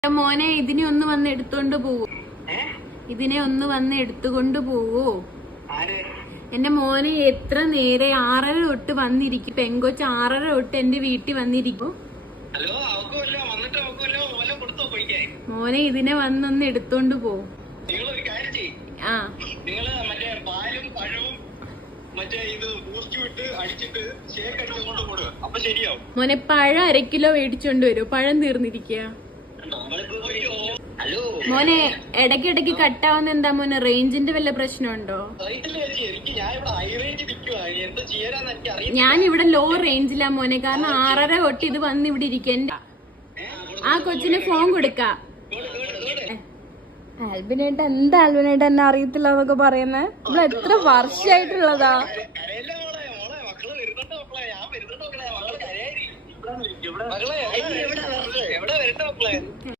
മോനെ ഇതിനെ ഒന്ന് വന്ന് എടുത്തോണ്ട് പോവോ? ഇതിനെ ഒന്ന് വന്ന് എടുത്തുകൊണ്ട് പോവോ? എന്റെ മോനെ എത്ര നേരെ 6:30 തൊട്ട് വന്നിരിക്കും. പെങ്കൊച്ച് 6:30 തൊട്ട് എന്റെ വീട്ടിൽ വന്നിരിക്കും. മോനെ ഇതിനെ വന്നൊന്ന് എടുത്തോണ്ട് പോവും. ആ മോനെ പഴം 1 കിലോ മേടിച്ചോണ്ട് വരും. പഴം തീർന്നിരിക്കുക. മോനെ ഇടയ്ക്കിടയ്ക്ക് കട്ടാവുന്ന എന്താ മോനെ? റേഞ്ചിന്റെ വല്ല പ്രശ്നമുണ്ടോ? ഞാൻ ഇവിടെ ലോ റേഞ്ചിലാ മോനെ. കാരണം 6:30 തൊട്ട് ഇത് വന്ന് ഇവിടെ ഇരിക്കും. ആ കൊച്ചിന് ഫോൺ കൊടുക്ക. ആൽബിനേട്ട എന്താ ആൽബിനേട്ട എന്നെ അറിയത്തില്ല എന്നൊക്കെ പറയുന്നേ? ഇവിടെ എത്ര വർഷമായിട്ടുള്ളതാ.